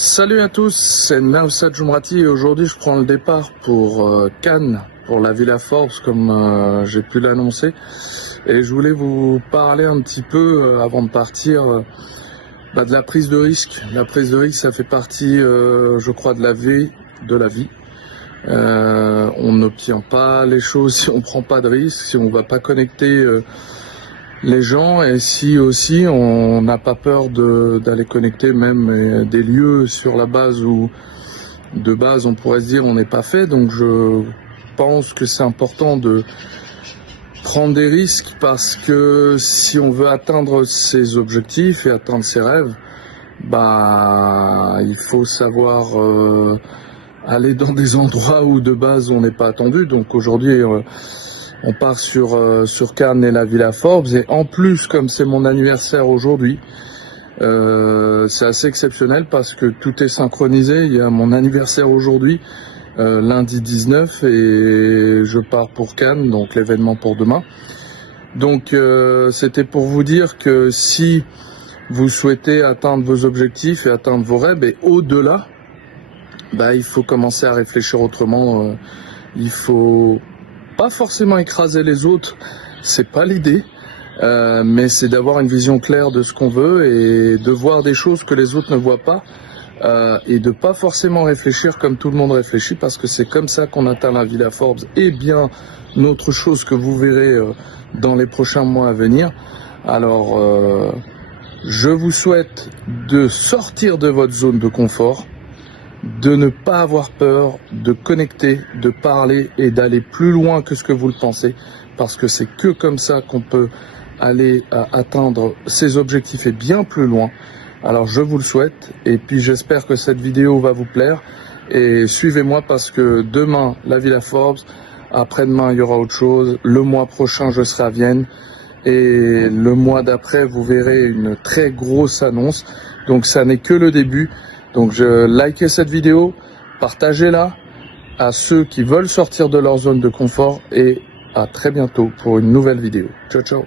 Salut à tous, c'est Naoussad Jumrati et aujourd'hui je prends le départ pour Cannes, pour la Villa Forbes comme j'ai pu l'annoncer. Et je voulais vous parler un petit peu avant de partir de la prise de risque. La prise de risque, ça fait partie, je crois, de la vie. On n'obtient pas les choses si on prend pas de risque, si on va pas connecter les gens, et si aussi on n'a pas peur d'aller connecter même des lieux sur la base où de base on pourrait se dire on n'est pas fait. Donc je pense que c'est important de prendre des risques, parce que si on veut atteindre ses objectifs et atteindre ses rêves, il faut savoir aller dans des endroits où de base on n'est pas attendu. Donc aujourd'hui on part sur Cannes et la Villa Forbes, et en plus, comme c'est mon anniversaire aujourd'hui, c'est assez exceptionnel parce que tout est synchronisé. Il y a mon anniversaire aujourd'hui, lundi 19, et je pars pour Cannes, donc l'événement pour demain. Donc c'était pour vous dire que si vous souhaitez atteindre vos objectifs et atteindre vos rêves, et au-delà, il faut commencer à réfléchir autrement. Il faut pas forcément écraser les autres, c'est pas l'idée, mais c'est d'avoir une vision claire de ce qu'on veut et de voir des choses que les autres ne voient pas, et de pas forcément réfléchir comme tout le monde réfléchit, parce que c'est comme ça qu'on atteint la Villa Forbes et bien autre chose que vous verrez dans les prochains mois à venir. Alors je vous souhaite de sortir de votre zone de confort, de ne pas avoir peur, de connecter, de parler et d'aller plus loin que ce que vous le pensez, parce que c'est que comme ça qu'on peut aller atteindre ses objectifs et bien plus loin. Alors je vous le souhaite, et puis j'espère que cette vidéo va vous plaire, et suivez-moi parce que demain la Villa Forbes, après-demain il y aura autre chose, le mois prochain je serai à Vienne, et le mois d'après vous verrez une très grosse annonce. Donc ça n'est que le début. Donc likez cette vidéo, partagez-la à ceux qui veulent sortir de leur zone de confort, et à très bientôt pour une nouvelle vidéo. Ciao ciao.